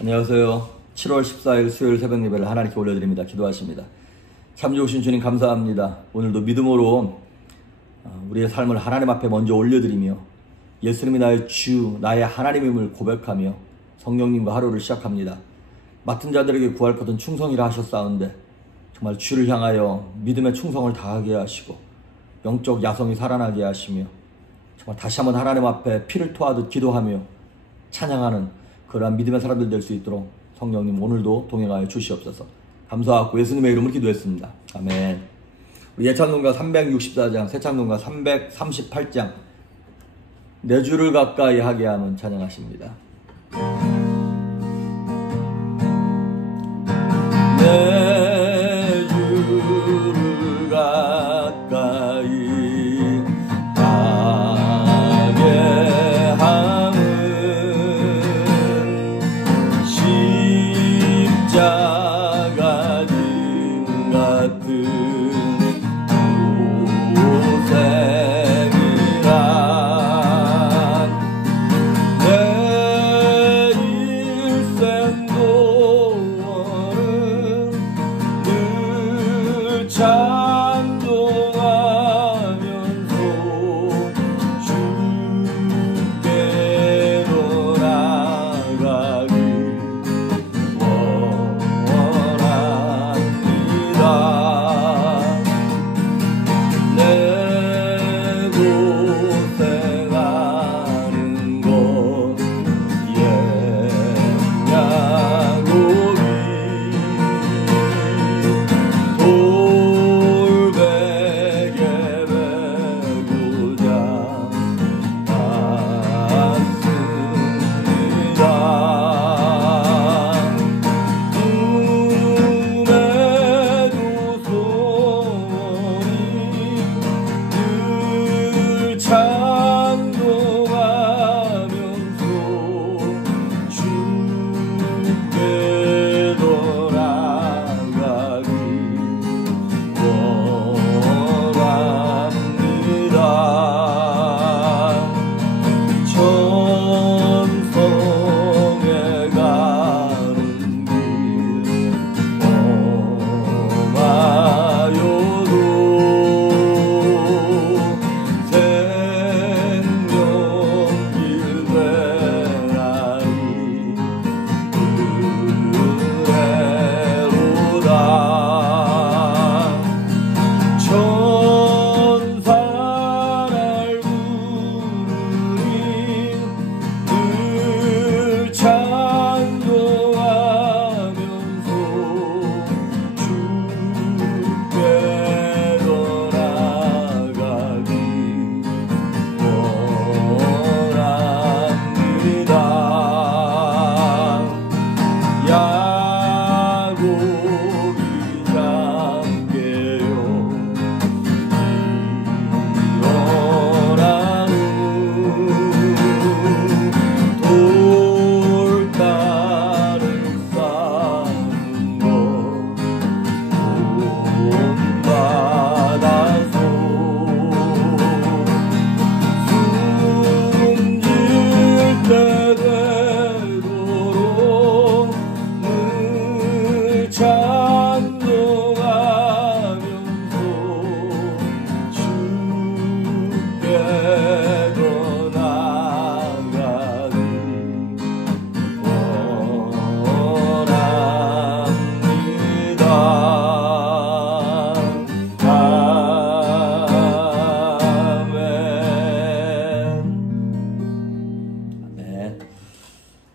안녕하세요. 7월 14일 수요일 새벽 예배를 하나님께 올려드립니다. 기도하십니다. 참 좋으신 주님 감사합니다. 오늘도 믿음으로 우리의 삶을 하나님 앞에 먼저 올려드리며 예수님이 나의 주, 나의 하나님임을 고백하며 성령님과 하루를 시작합니다. 맡은 자들에게 구할 것은 충성이라 하셨사온데 정말 주를 향하여 믿음의 충성을 다하게 하시고 영적 야성이 살아나게 하시며 정말 다시 한번 하나님 앞에 피를 토하듯 기도하며 찬양하는 그러한 믿음의 사람들 될 수 있도록 성령님 오늘도 동행하여 주시옵소서. 감사하고 예수님의 이름으로 기도했습니다. 아멘. 우리 예찬론가 364장, 새찬론가 338장 내 주를 가까이 하게 하면 찬양하십니다. 내 주를 가까이 십자가님 같은 고생이란 내 일생 동안은 늘 찬송하면서 주께로 나가기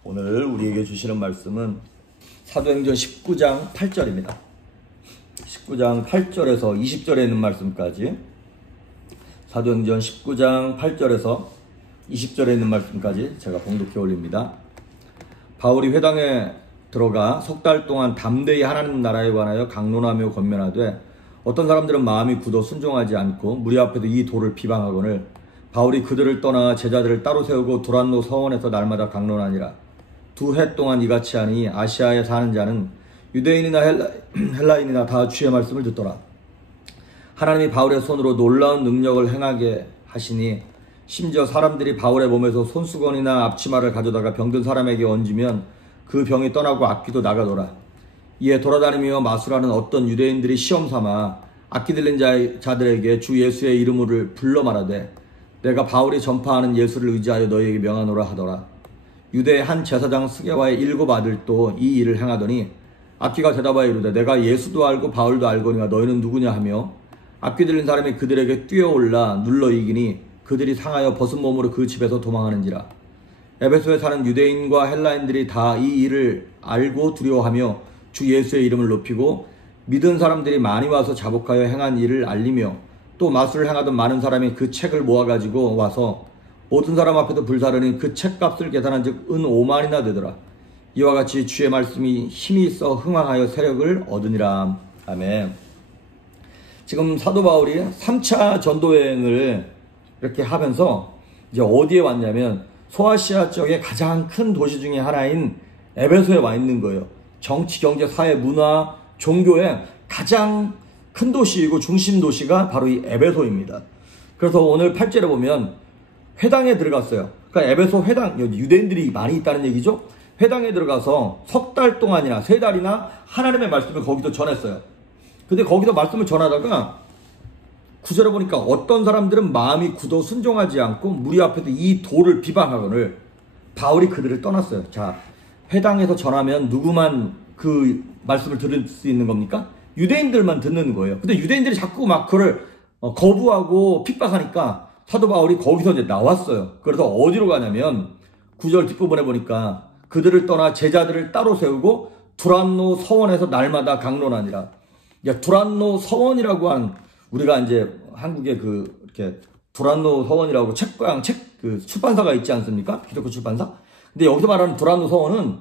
오늘 우리에게 주시는 말씀은 사도행전 19장 8절입니다. 19장 8절에서 20절에 있는 말씀까지, 사도행전 19장 8절에서 20절에 있는 말씀까지 제가 봉독해 올립니다. 바울이 회당에 들어가 석 달 동안 담대히 하나님 나라에 관하여 강론하며 권면하되 어떤 사람들은 마음이 굳어 순종하지 않고 무리 앞에도 이 도를 비방하거늘 바울이 그들을 떠나 제자들을 따로 세우고 두란노 서원에서 날마다 강론하니라. 2해 동안 이같이 하니 아시아에 사는 자는 유대인이나 헬라인이나 다 주의 말씀을 듣더라. 하나님이 바울의 손으로 놀라운 능력을 행하게 하시니 심지어 사람들이 바울의 몸에서 손수건이나 앞치마를 가져다가 병든 사람에게 얹으면 그 병이 떠나고 악귀도 나가더라. 이에 돌아다니며 마술하는 어떤 유대인들이 시험 삼아 악기 들린 자들에게 주 예수의 이름을 불러 말하되 내가 바울이 전파하는 예수를 의지하여 너희에게 명하노라 하더라. 유대의 한 제사장 스게와의 7 아들도 이 일을 행하더니 악귀가 대답하여 이르되 내가 예수도 알고 바울도 알거니와 너희는 누구냐 하며 악귀 들린 사람이 그들에게 뛰어올라 눌러 이기니 그들이 상하여 벗은 몸으로 그 집에서 도망하는지라. 에베소에 사는 유대인과 헬라인들이 다 이 일을 알고 두려워하며 주 예수의 이름을 높이고 믿은 사람들이 많이 와서 자복하여 행한 일을 알리며 또 마술을 행하던 많은 사람이 그 책을 모아가지고 와서 모든 사람 앞에도 불사르니 그 책값을 계산한 즉 은 5만이나 되더라. 이와 같이 주의 말씀이 힘이 있어 흥황하여 세력을 얻으니라. 아멘. 지금 사도 바울이 3차 전도여행을 이렇게 하면서 이제 어디에 왔냐면 소아시아 쪽의 가장 큰 도시 중에 하나인 에베소에 와 있는 거예요. 정치, 경제, 사회, 문화, 종교의 가장 큰 도시이고 중심 도시가 바로 이 에베소입니다. 그래서 오늘 8절에 보면 회당에 들어갔어요. 그러니까 에베소 회당, 유대인들이 많이 있다는 얘기죠. 회당에 들어가서 3달 동안이나 3달이나 하나님의 말씀을 거기서 전했어요. 근데 거기서 말씀을 전하다가 9절에 보니까 어떤 사람들은 마음이 굳어 순종하지 않고 무리 앞에서 이 도를 비방하거늘 바울이 그들을 떠났어요. 자, 회당에서 전하면 누구만 그 말씀을 들을 수 있는 겁니까? 유대인들만 듣는 거예요. 근데 유대인들이 자꾸 막 그걸 거부하고 핍박하니까 사도 바울이 거기서 이제 나왔어요. 그래서 어디로 가냐면 9절 뒷부분에 보니까 그들을 떠나 제자들을 따로 세우고 두란노 서원에서 날마다 강론하니라. 두란노 서원이라고 한 우리가 이제 한국에 이렇게 두란노 서원이라고 그 출판사가 있지 않습니까? 기독교 출판사. 근데 여기서 말하는 두란노 서원은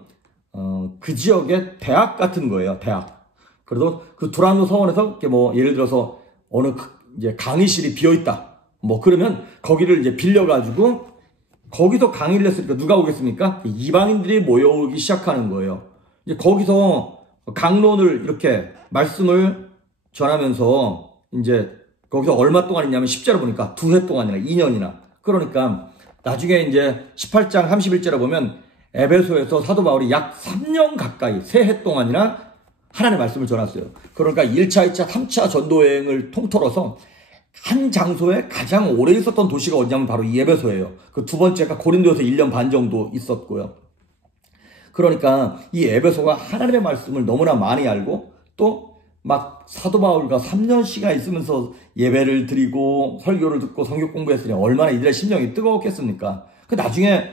그 지역의 대학 같은 거예요. 대학. 그래도 그 두란노 서원에서 이렇게 뭐 예를 들어서 어느 이제 강의실이 비어 있다. 뭐 그러면 거기를 이제 빌려가지고 거기서 강의를 했으니까 누가 오겠습니까? 이방인들이 모여오기 시작하는 거예요. 이제 거기서 강론을 이렇게 말씀을 전하면서 이제 거기서 얼마 동안 있냐면 10절에 보니까 2해 동안이나 2년이나. 그러니까 나중에 이제 18장 31절에 보면 에베소에서 사도 바울이 약 3년 가까이 3해 동안이나 하나님의 말씀을 전했어요. 그러니까 1차, 2차, 3차 전도여행을 통틀어서 한 장소에 가장 오래 있었던 도시가 어디냐면 바로 이 에베소예요. 그 두 번째가 고린도에서 1년 반 정도 있었고요. 그러니까 이 에베소가 하나님의 말씀을 너무나 많이 알고 또 막 사도 바울과 3년씩이나 있으면서 예배를 드리고 설교를 듣고 성경 공부했으니 얼마나 이들의 심령이 뜨거웠겠습니까? 그 나중에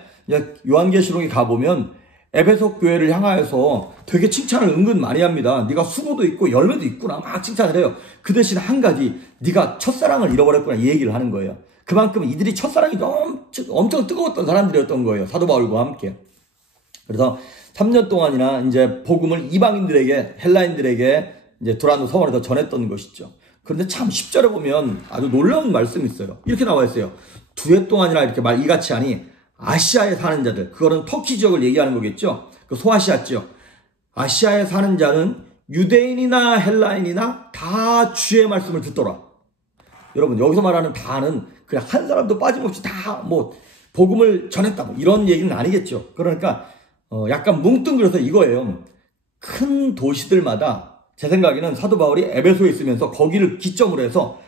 요한계시록에 가보면 에베소 교회를 향하여서 되게 칭찬을 은근 많이 합니다. 네가 수고도 있고 열매도 있구나 막 칭찬을 해요. 그 대신 한 가지 네가 첫사랑을 잃어버렸구나 이 얘기를 하는 거예요. 그만큼 이들이 첫사랑이 엄청 뜨거웠던 사람들이었던 거예요. 사도 바울과 함께. 그래서 3년 동안이나 이제 복음을 이방인들에게 헬라인들에게 이제 두란노 서원에서 전했던 것이죠. 그런데 참 10절에 보면 아주 놀라운 말씀이 있어요. 이렇게 나와 있어요. 2해 동안이나 이렇게 이같이 하니 아시아에 사는 자들, 그거는 터키 지역을 얘기하는 거겠죠. 그 소아시아 지역. 아시아에 사는 자는 유대인이나 헬라인이나 다 주의 말씀을 듣더라. 여러분 여기서 말하는 다는 그냥 한 사람도 빠짐없이 다 뭐 복음을 전했다 뭐 이런 얘기는 아니겠죠. 그러니까 약간 뭉뚱그려서 이거예요. 큰 도시들마다 제 생각에는 사도 바울이 에베소에 있으면서 거기를 기점으로 해서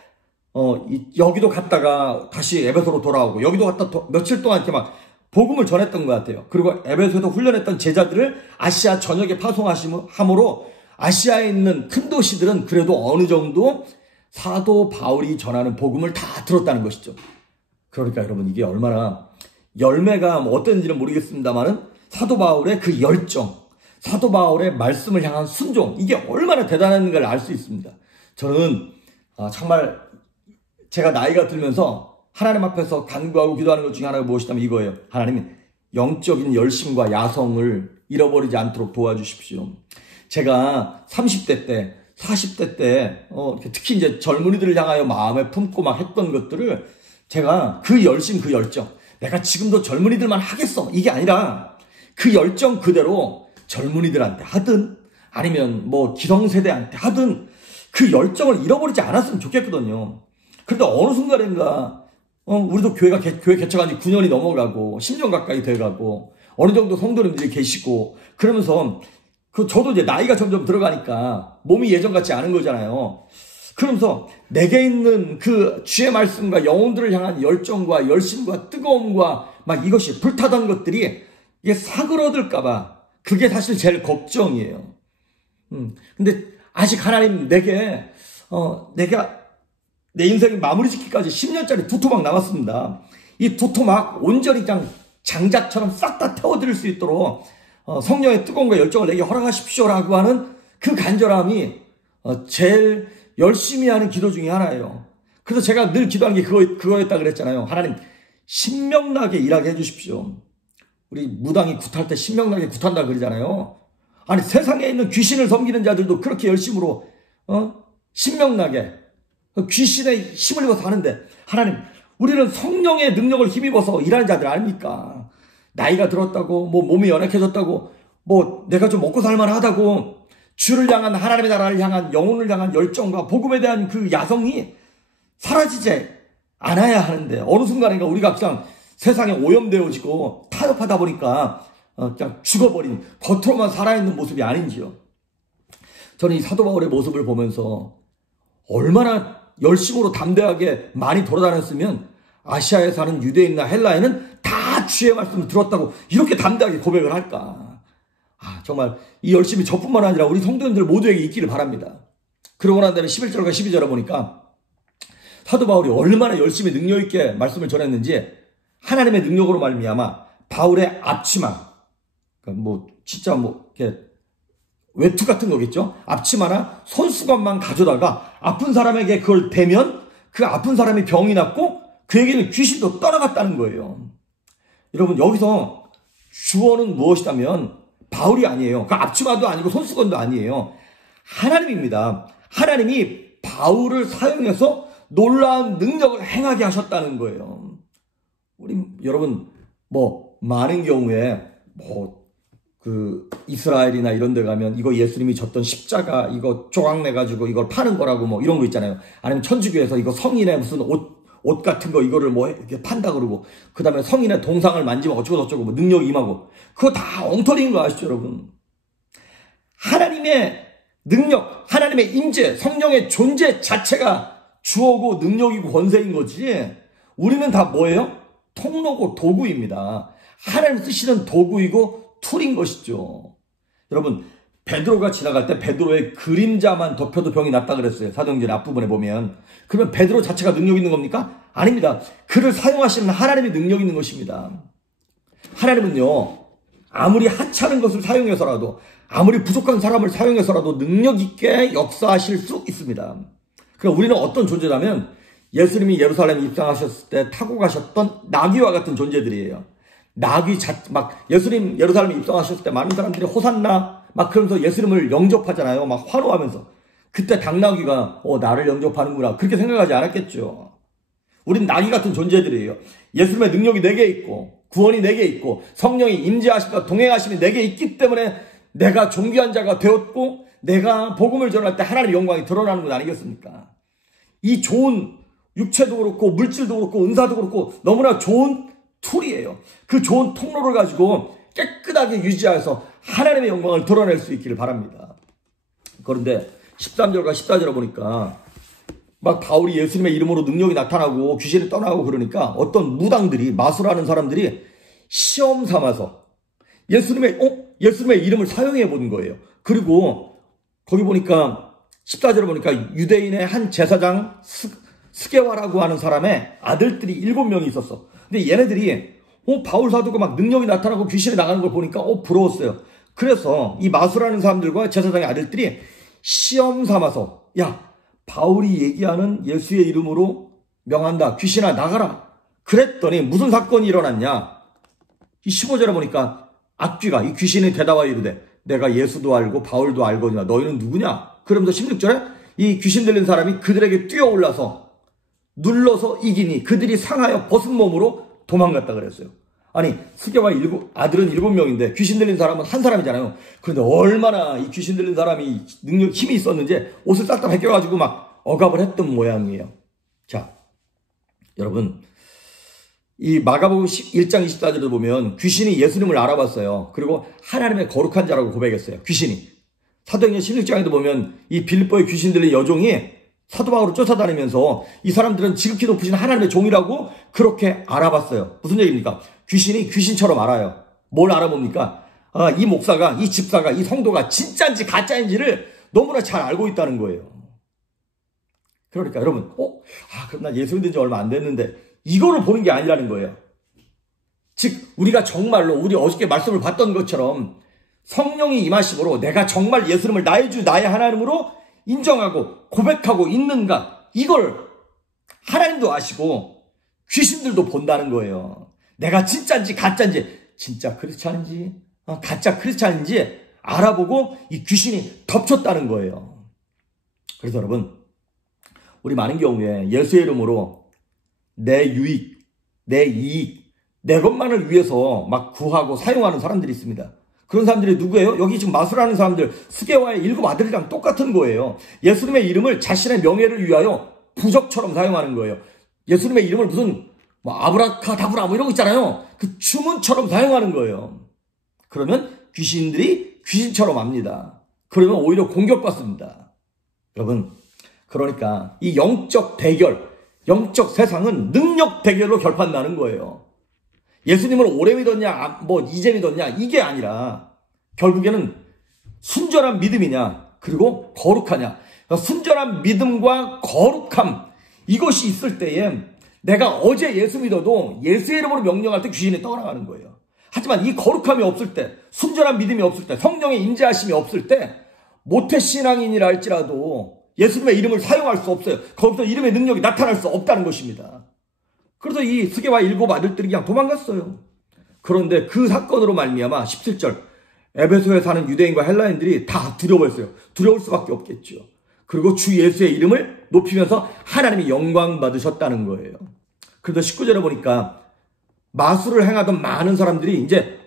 여기도 갔다가 다시 에베소로 돌아오고 여기도 갔다 며칠 동안 이렇게 막 복음을 전했던 것 같아요. 그리고 에베소에서 훈련했던 제자들을 아시아 전역에 파송함으로 아시아에 있는 큰 도시들은 그래도 어느 정도 사도 바울이 전하는 복음을 다 들었다는 것이죠. 그러니까 여러분 이게 얼마나 열매가 어떤지는 모르겠습니다만은 사도 바울의 그 열정, 사도 바울의 말씀을 향한 순종, 이게 얼마나 대단한가를 알 수 있습니다. 저는 정말 제가 나이가 들면서 하나님 앞에서 간구하고 기도하는 것 중에 하나가 무엇이냐면 이거예요. 하나님, 영적인 열심과 야성을 잃어버리지 않도록 도와주십시오. 제가 30대 때, 40대 때, 특히 이제 젊은이들을 향하여 마음에 품고 막 했던 것들을 제가 그 열심, 그 열정, 내가 지금도 젊은이들만 하겠어. 이게 아니라 그 열정 그대로 젊은이들한테 하든 아니면 뭐 기성세대한테 하든 그 열정을 잃어버리지 않았으면 좋겠거든요. 그런데 어느 순간인가 우리도 교회 개척한 지 9년이 넘어가고 10년 가까이 돼가고 어느 정도 성도님들이 계시고 그러면서 저도 이제 나이가 점점 들어가니까 몸이 예전 같지 않은 거잖아요. 그러면서 내게 있는 그 주의 말씀과 영혼들을 향한 열정과 열심과 뜨거움과 막 이것이 불타던 것들이 이게 사그러들까봐 그게 사실 제일 걱정이에요. 근데 아직 하나님 내가 내 인생이 마무리 짓기까지 10년짜리 두 토막 남았습니다. 이 두 토막 온전히 그냥 장작처럼 싹 다 태워드릴 수 있도록 성령의 뜨거움과 열정을 내게 허락하십시오라고 하는 그 간절함이 제일 열심히 하는 기도 중에 하나예요. 그래서 제가 늘 기도하는 게 그거였다 그랬잖아요. 하나님 신명나게 일하게 해주십시오. 우리 무당이 굿할 때 신명나게 굿한다 그러잖아요. 아니 세상에 있는 귀신을 섬기는 자들도 그렇게 열심으로 신명나게 귀신의 힘을 입어서 하는데 하나님 우리는 성령의 능력을 힘입어서 일하는 자들 아닙니까? 나이가 들었다고 뭐 몸이 연약해졌다고 뭐 내가 좀 먹고 살만하다고 주를 향한 하나님의 나라를 향한 영혼을 향한 열정과 복음에 대한 그 야성이 사라지지 않아야 하는데 어느 순간인가 우리가 그냥 세상에 오염되어지고 타협하다 보니까 그냥 죽어버린 겉으로만 살아있는 모습이 아닌지요. 저는 이 사도 바울의 모습을 보면서 얼마나 열심으로 담대하게 많이 돌아다녔으면 아시아에 사는 유대인이나 헬라인은 다 주의 말씀을 들었다고 이렇게 담대하게 고백을 할까. 정말 이 열심이 저뿐만 아니라 우리 성도님들 모두에게 있기를 바랍니다. 그러고 난 다음에 11절과 12절을 보니까 사도 바울이 얼마나 열심히 능력 있게 말씀을 전했는지 하나님의 능력으로 말미암아 바울의 앞치마, 그러니까 진짜 이렇게 외투 같은 거겠죠? 앞치마나 손수건만 가져다가 아픈 사람에게 그걸 대면 그 아픈 사람이 병이 낫고 그에게는 귀신도 떠나갔다는 거예요. 여러분 여기서 주어는 무엇이다면 바울이 아니에요. 그 앞치마도 아니고 손수건도 아니에요. 하나님입니다. 하나님이 바울을 사용해서 놀라운 능력을 행하게 하셨다는 거예요. 여러분 많은 경우에 이스라엘이나 이런 데 가면 이거 예수님이 졌던 십자가 이거 조각내가지고 이걸 파는 거라고 이런 거 있잖아요. 아니면 천주교에서 이거 성인의 무슨 옷 같은 거 이거를 이렇게 판다 그러고 그 다음에 성인의 동상을 만지면 어쩌고 능력이 임하고 그거 다 엉터리인 거 아시죠 여러분? 하나님의 능력, 하나님의 임재, 성령의 존재 자체가 주어고 능력이고 권세인 거지 우리는 다 뭐예요? 통로고 도구입니다. 하나님 쓰시는 도구이고 툴인 것이죠. 여러분 베드로가 지나갈 때 베드로의 그림자만 덮여도 병이 낫다 그랬어요. 사도행전 앞부분에 보면. 그러면 베드로 자체가 능력 있는 겁니까? 아닙니다. 그를 사용하시는 하나님이 능력 있는 것입니다. 하나님은요 아무리 하찮은 것을 사용해서라도 아무리 부족한 사람을 사용해서라도 능력 있게 역사하실 수 있습니다. 그러니까 우리는 어떤 존재라면 예수님이 예루살렘에 입성하셨을 때 타고 가셨던 나귀와 같은 존재들이에요. 예수님 예루살렘에 입성하셨을 때 많은 사람들이 호산나 그러면서 예수님을 영접하잖아요. 환호하면서. 그때 당나귀가 나를 영접하는구나 그렇게 생각하지 않았겠죠. 우린 나귀 같은 존재들이에요. 예수님의 능력이 내게 있고 구원이 내게 있고 성령이 임재하심과 동행하심이 내게 있기 때문에 내가 존귀한 자가 되었고 내가 복음을 전할 때 하나님의 영광이 드러나는 것 아니겠습니까? 이 좋은 육체도 그렇고 물질도 그렇고 은사도 그렇고 너무나 좋은 툴이에요. 그 좋은 통로를 가지고 깨끗하게 유지해서 하나님의 영광을 드러낼 수 있기를 바랍니다. 그런데 13절과 14절을 보니까 바울이 예수님의 이름으로 능력이 나타나고 귀신이 떠나고 그러니까 어떤 무당들이 마술하는 사람들이 시험 삼아서 예수님의 이름을 사용해 본 거예요. 그리고 거기 보니까 14절을 보니까 유대인의 한 제사장 스게와라고 하는 사람의 아들들이 7명이 있었어. 근데 얘네들이 바울 사도가 능력이 나타나고 귀신이 나가는 걸 보니까 부러웠어요. 그래서 이 마술하는 사람들과 제사장의 아들들이 시험 삼아서 바울이 얘기하는 예수의 이름으로 명한다. 귀신아 나가라. 그랬더니 무슨 사건이 일어났냐. 이 15절에 보니까 악귀가 이 귀신이 대답하여 이르되 내가 예수도 알고 바울도 알거니와 너희는 누구냐. 그러면서 16절에 이 귀신 들린 사람이 그들에게 뛰어올라서 눌러서 이기니 그들이 상하여 벗은 몸으로 도망갔다 그랬어요. 아니 스게와 아들은 7명인데 귀신 들린 사람은 한 사람이잖아요. 그런데 얼마나 이 귀신 들린 사람이 힘이 있었는지 옷을 싹 다 벗겨가지고 억압을 했던 모양이에요. 자, 여러분 이 마가복음 1장 24절을 보면 귀신이 예수님을 알아봤어요. 그리고 하나님의 거룩한 자라고 고백했어요. 귀신이. 사도행전 16장에도 보면 이 빌립보의 귀신 들린 여종이 사도 바울을 쫓아다니면서 이 사람들은 지극히 높으신 하나님의 종이라고 그렇게 알아봤어요. 무슨 얘기입니까? 귀신이 귀신처럼 알아요. 뭘 알아봅니까? 이 목사가, 이 집사가, 이 성도가 진짜인지 가짜인지를 너무나 잘 알고 있다는 거예요. 그러니까 여러분, 그럼 나 예수 믿은 지 얼마 안 됐는데 이거를 보는 게 아니라는 거예요. 즉 우리가 정말로 우리 어저께 말씀을 봤던 것처럼 성령이 임하심으로 내가 정말 예수님을 나의 주 나의 하나님으로 인정하고 고백하고 있는가, 이걸 하나님도 아시고 귀신들도 본다는 거예요. 내가 진짜인지 가짜인지, 진짜 크리스찬인지 가짜 크리스찬인지 알아보고 이 귀신이 덮쳤다는 거예요. 그래서 여러분, 우리 많은 경우에 예수의 이름으로 내 유익, 내 이익, 내 것만을 위해서 막 구하고 사용하는 사람들이 있습니다. 그런 사람들이 누구예요? 여기 지금 마술하는 사람들, 스게와의 7 아들이랑 똑같은 거예요. 예수님의 이름을 자신의 명예를 위하여 부적처럼 사용하는 거예요. 예수님의 이름을 무슨 아브라카다브라 이런 거 있잖아요. 그 주문처럼 사용하는 거예요. 그러면 귀신들이 귀신처럼 압니다. 그러면 오히려 공격받습니다. 여러분, 그러니까 이 영적 대결, 영적 세상은 능력 대결로 결판나는 거예요. 예수님을 오래 믿었냐, 이제 믿었냐, 이게 아니라 결국에는 순전한 믿음이냐, 그리고 거룩하냐. 그러니까 순전한 믿음과 거룩함, 이것이 있을 때에 내가 어제 예수 믿어도 예수의 이름으로 명령할 때 귀신이 떠나가는 거예요. 하지만 이 거룩함이 없을 때, 순전한 믿음이 없을 때, 성령의 인자하심이 없을 때 모태신앙인이라 할지라도 예수님의 이름을 사용할 수 없어요. 거기서 이름의 능력이 나타날 수 없다는 것입니다. 그래서 이 스게와 7 아들들이 그냥 도망갔어요. 그런데 그 사건으로 말미암아 17절 에베소에 사는 유대인과 헬라인들이 다 두려워했어요. 두려울 수밖에 없겠죠. 그리고 주 예수의 이름을 높이면서 하나님이 영광 받으셨다는 거예요. 그런데 19절에 보니까 마술을 행하던 많은 사람들이 이제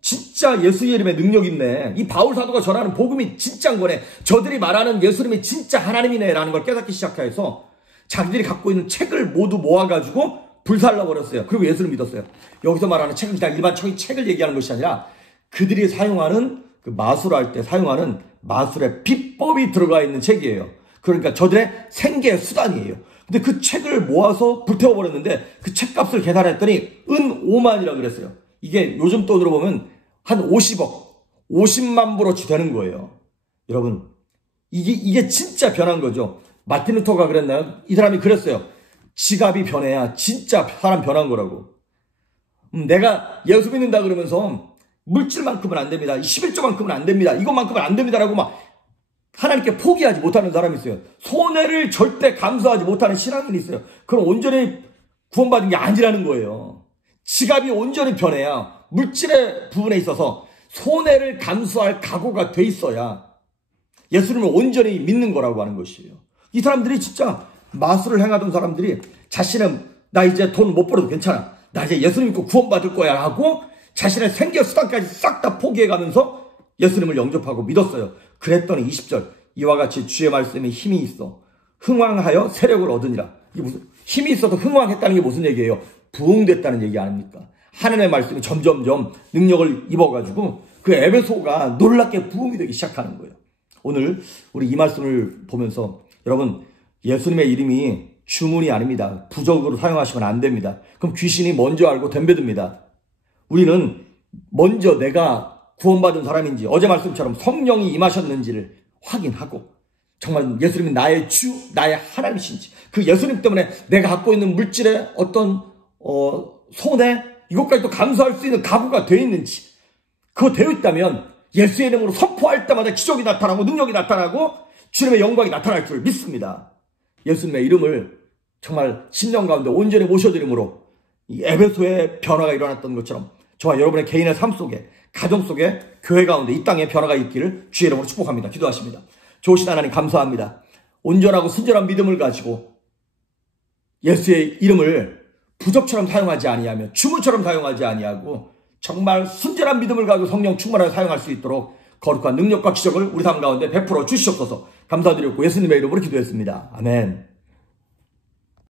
진짜 예수의 이름에 능력 있네. 이 바울 사도가 전하는 복음이 진짜인 거네. 저들이 말하는 예수님이 진짜 하나님이네 라는 걸 깨닫기 시작해서 자기들이 갖고 있는 책을 모두 모아가지고 불살라버렸어요. 그리고 예수를 믿었어요. 여기서 말하는 책은 그냥 일반적인 책을 얘기하는 것이 아니라 그들이 사용하는 그 마술할 때 사용하는 마술의 비법이 들어가 있는 책이에요. 그러니까 저들의 생계 수단이에요. 근데 그 책을 모아서 불태워버렸는데 그 책값을 계산했더니 은 5만이라 그랬어요. 이게 요즘 돈으로 보면 한 50억, 50만 불어치 되는 거예요. 여러분, 이게 진짜 변한 거죠. 마틴 루터가 그랬나요? 이 사람이 그랬어요. 지갑이 변해야 진짜 사람 변한 거라고. 내가 예수 믿는다 그러면서 물질만큼은 안 됩니다. 11조만큼은 안 됩니다. 이것만큼은 안 됩니다라고 막 하나님께 포기하지 못하는 사람이 있어요. 손해를 절대 감수하지 못하는 신앙인이 있어요. 그럼 온전히 구원받은 게 아니라는 거예요. 지갑이 온전히 변해야 물질의 부분에 있어서 손해를 감수할 각오가 돼 있어야 예수님을 온전히 믿는 거라고 하는 것이에요. 이 사람들이 진짜 마술을 행하던 사람들이 자신은 나 이제 돈 못 벌어도 괜찮아. 나 이제 예수님 믿고 구원받을 거야 하고 자신의 생계 수단까지 싹 다 포기해가면서 예수님을 영접하고 믿었어요. 그랬더니 20절 이와 같이 주의 말씀에 힘이 있어 흥왕하여 세력을 얻으니라. 이게 무슨 힘이 있어서 흥왕했다는 게 무슨 얘기예요? 부흥됐다는 얘기 아닙니까? 하나님의 말씀이 점점점 능력을 입어가지고 그 에베소가 놀랍게 부흥이 되기 시작하는 거예요. 오늘 우리 이 말씀을 보면서 여러분, 예수님의 이름이 주문이 아닙니다. 부적으로 사용하시면 안 됩니다. 그럼 귀신이 먼저 알고 덤벼듭니다. 우리는 먼저 내가 구원받은 사람인지 어제 말씀처럼 성령이 임하셨는지를 확인하고 정말 예수님이 나의 주, 나의 하나님이신지, 그 예수님 때문에 내가 갖고 있는 물질의 어떤 손해, 이것까지도 감수할 수 있는 각오가 되어 있는지, 그거 되어 있다면 예수의 이름으로 선포할 때마다 기적이 나타나고 능력이 나타나고 주님의 영광이 나타날 줄 믿습니다. 예수님의 이름을 정말 10년 가운데 온전히 모셔드림으로 이 에베소의 변화가 일어났던 것처럼 저와 여러분의 개인의 삶 속에, 가정 속에, 교회 가운데 이 땅에 변화가 있기를 주의 이름으로 축복합니다. 기도하십니다. 좋으신 하나님 감사합니다. 온전하고 순전한 믿음을 가지고 예수의 이름을 부적처럼 사용하지 아니하며 주문처럼 사용하지 아니하고 정말 순전한 믿음을 가지고 성령 충만하게 사용할 수 있도록 거룩한 능력과 기적을 우리 삶 가운데 베풀어 주시옵소서. 감사드리고 예수님의 이름으로 기도했습니다. 아멘.